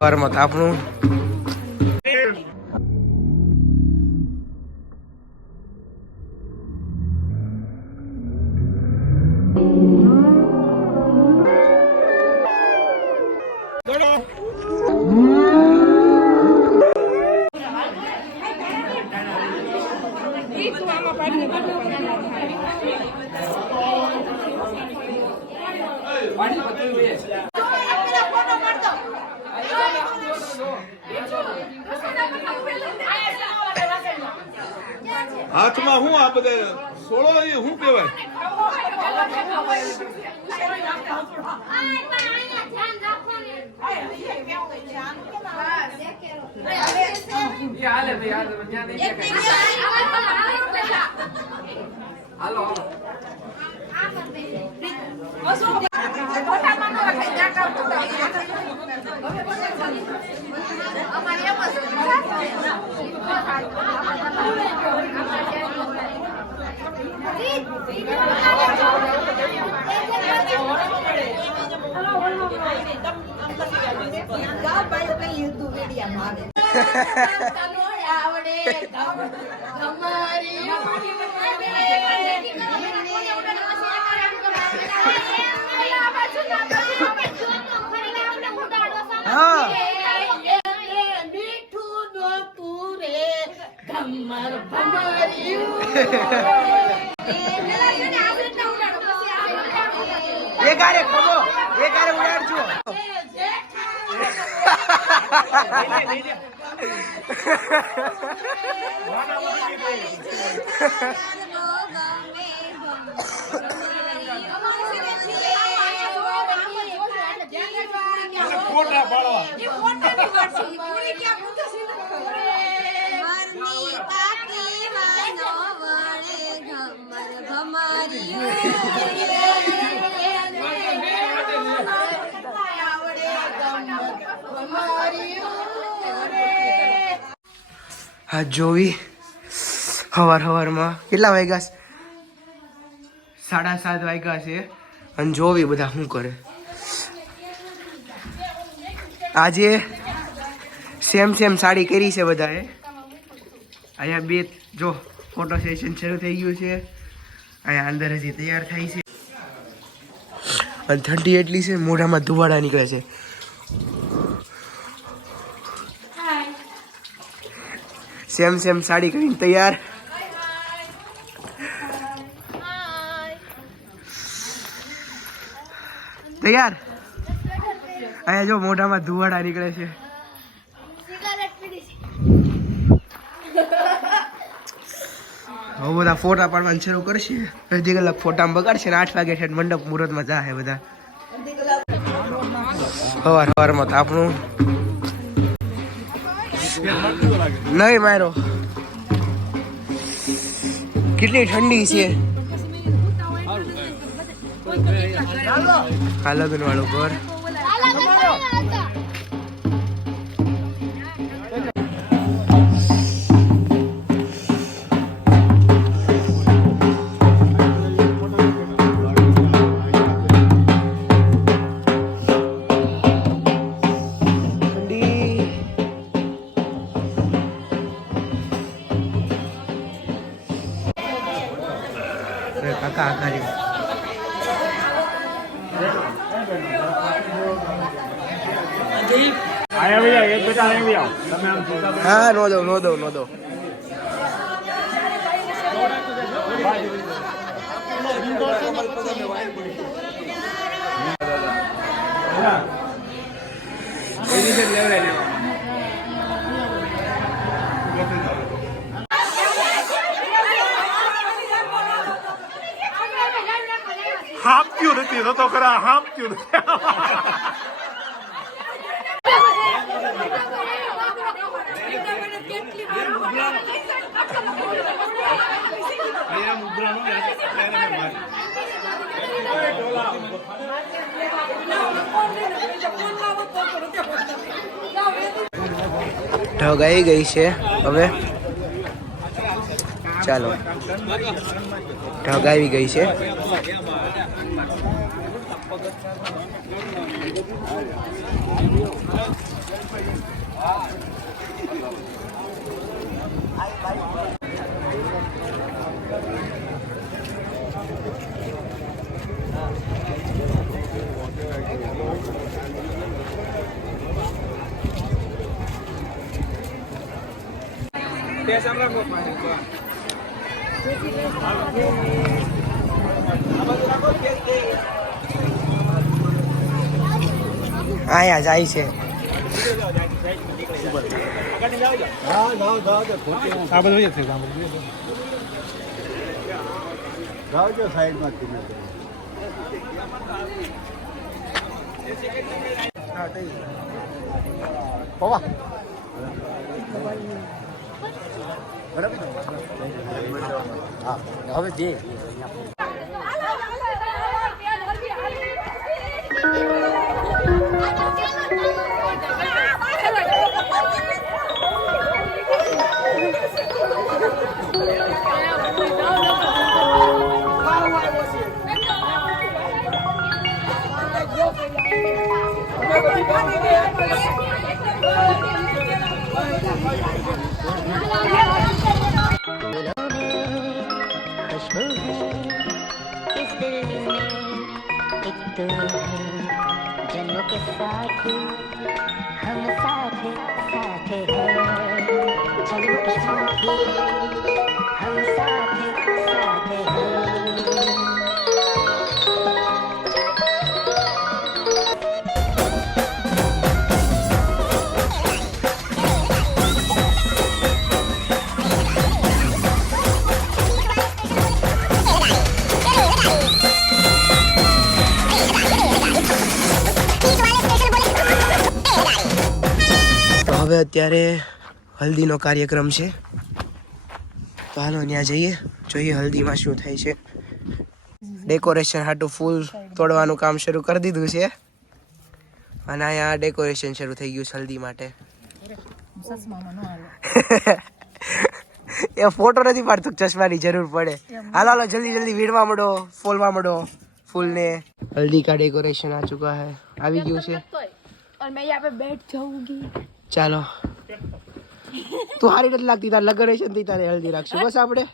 પરમત આપણું હાથમાં હું આ બધા સોળો એ હું કહેવાય હા જોવી હવારમાં કેટલા વાગ્યા? 7:30 વાગ્યા છે અને જોવી બધા શું કરે. આજે સેમ સાડી કરી છે બધાએ. અહીંયા બે જો ફોટો સેશન શરૂ થઈ ગયું છે. અહીંયા અંદર હજી તૈયાર થાય છે અને ઠંડી એટલી છે મોઢામાં ધુવાડા નીકળે છે. સેમ સાડી કરીને તૈયાર. તૈયાર. અહીંયા જો મોઢામાં ધુવાડા નીકળે છે. હવે બધા ફોટા પાડવાનું શરૂ કરશે. અડધી કલાક ફોટામાં બગાડશે ને 8 વાગે છે મંડપ મુહૂર્તમાં જાહે બધા. સવારમાં આપણું નહીં મારો. કેટલી ઠંડી છે. આ લગ્ન વાળું ઘર. હા નો દો હાંપ્યું નથી તો ખરા હાંપ્યું નથી. ઢગ આવી ગઈ છે. હવે ચાલો ઢગ આવી ગઈ છે. આયા જાય છે. આ બધું જ છે જાવજો સાઈડમાંથી પવા હા હવે જે जन्मों के साथ हम साथ साथ हैं जन्मों के साथ हम साथ साथ हैं હવે અત્યારે હલ્દીનો કાર્યક્રમ છે, તો હાલો ત્યાં જઈએ, જોઈએ હલ્દીમાં શું થાય છે. ડેકોરેશન હાટું ફૂલ તોડવાનું કામ શરૂ કરી દીધું છે અને અહીંયા ડેકોરેશન શરૂ થઈ ગયું છે હલ્દી માટે. એ ફોટો નથી પાડતો, ચશ્માની જરૂર પડે. હાલો હાલો જલ્દી જલ્દી વીણવા માંડો, ફોલવા માંડો ફૂલને. હલ્દી કા ડેકોરેશન આ ચુકા હે, આવી ગયું છે. और मैं यहाँ पे बैठ जाऊंगी. ચાલો, તું હારી નથી લાગતી, તાર લગરેશન થી તારે હલ્દી રાખશું બસ આપણે.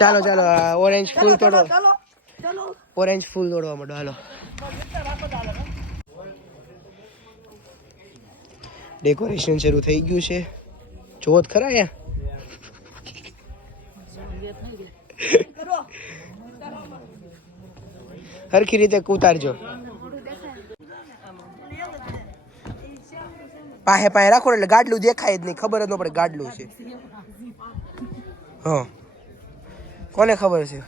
ચાલો ચાલો ઓરેન્જ ફૂલ તોડો, ઓરેન્જ ફૂલ તોડવા માંડો. હાલો ડેકોરેશન શરૂ થઈ ગયું છે, જોત ખરા યા. હરખી રીતે ઉતારજો, પાહે પાહે રાખો એટલે ગાડલું દેખાય જ નહીં, ખબર જ ન પડે ગાડલું છે. હા કોને ખબર છે?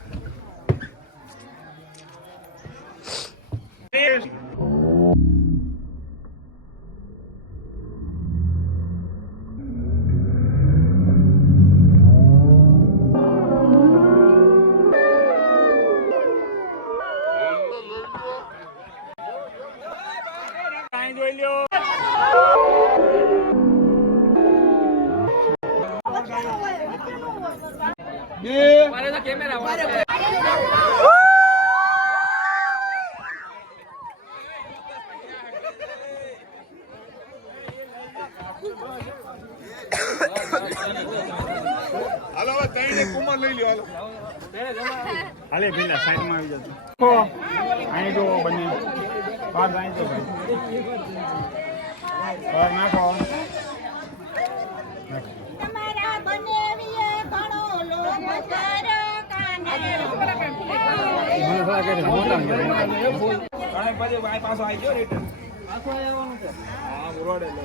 હાલો હવે તઈને કુમાર લઈ લ્યો. હાલે પેલા સાઈડમાં આવી જજો. અહીં જો બને બાદ અહીં જો ભાઈ નાખો. हमारा बनेविए घणो लोभ करो काने પાછો આવી ગયો રિટર્ન. પાછો આવવાનું છે. હા રોડે લો.